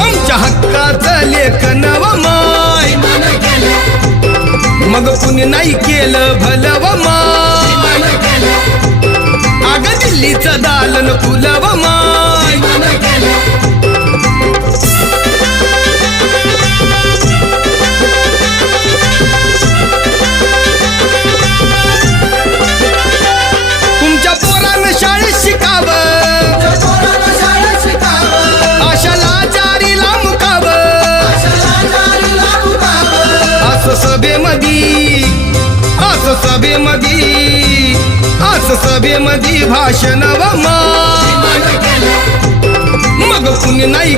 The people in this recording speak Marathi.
आमच्या हक्काचं लेखन व माय मग कुणी नाही केलं भलं व माय अग दिल्लीचं दालन फुलं व माय तुमच्या पोरानं शाळेत शिकावं आशाला जारीला मुकावं असं सभेमधी भाषण व माय मग कुणी नाही